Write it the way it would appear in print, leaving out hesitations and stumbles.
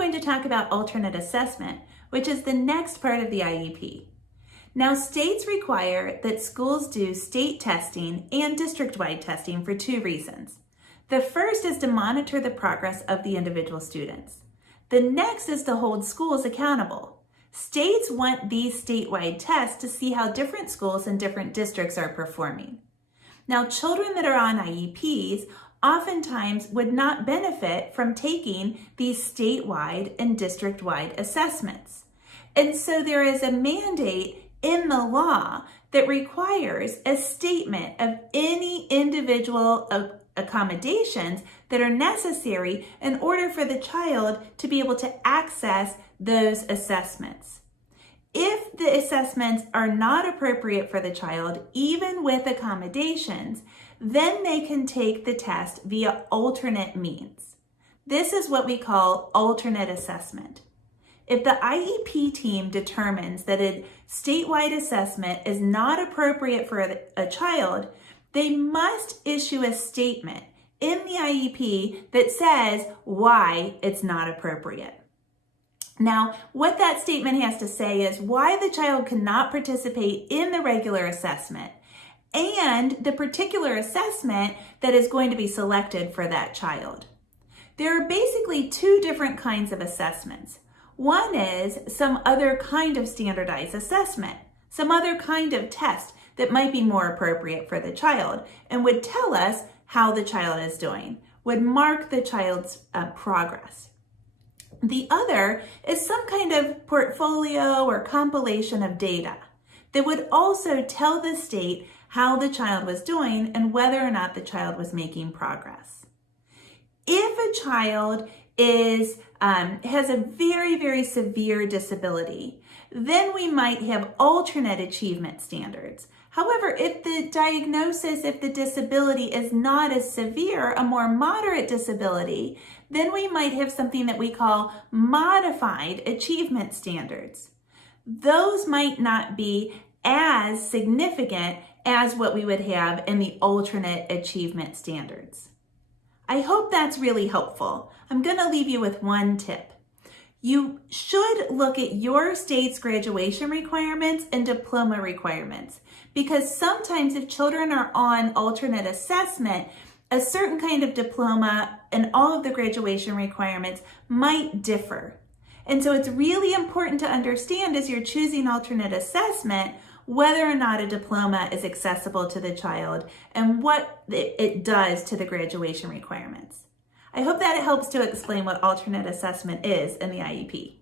going to talk about alternate assessment, which is the next part of the IEP. Now, states require that schools do state testing and district-wide testing for two reasons. The first is to monitor the progress of the individual students. The next is to hold schools accountable. States want these statewide tests to see how different schools and different districts are performing. Now, children that are on IEPs oftentimes would not benefit from taking these statewide and district-wide assessments. And so there is a mandate in the law that requires a statement of any individual accommodations that are necessary in order for the child to be able to access those assessments. If the assessments are not appropriate for the child, even with accommodations, then they can take the test via alternate means. This is what we call alternate assessment. If the IEP team determines that a statewide assessment is not appropriate for a child, they must issue a statement in the IEP that says why it's not appropriate. Now, what that statement has to say is why the child cannot participate in the regular assessment and the particular assessment that is going to be selected for that child. There are basically two different kinds of assessments. One is some other kind of standardized assessment, some other kind of test that might be more appropriate for the child and would tell us how the child is doing, would mark the child's progress. The other is some kind of portfolio or compilation of data that would also tell the state how the child was doing and whether or not the child was making progress. If a child has a very, very severe disability, then we might have alternate achievement standards. However, if the disability is not as severe, a more moderate disability, then we might have something that we call modified achievement standards. Those might not be as significant as what we would have in the alternate achievement standards. I hope that's really helpful. I'm going to leave you with one tip. You should look at your state's graduation requirements and diploma requirements, because sometimes if children are on alternate assessment, a certain kind of diploma and all of the graduation requirements might differ. And so it's really important to understand as you're choosing alternate assessment whether or not a diploma is accessible to the child and what it does to the graduation requirements. I hope that it helps to explain what alternate assessment is in the IEP.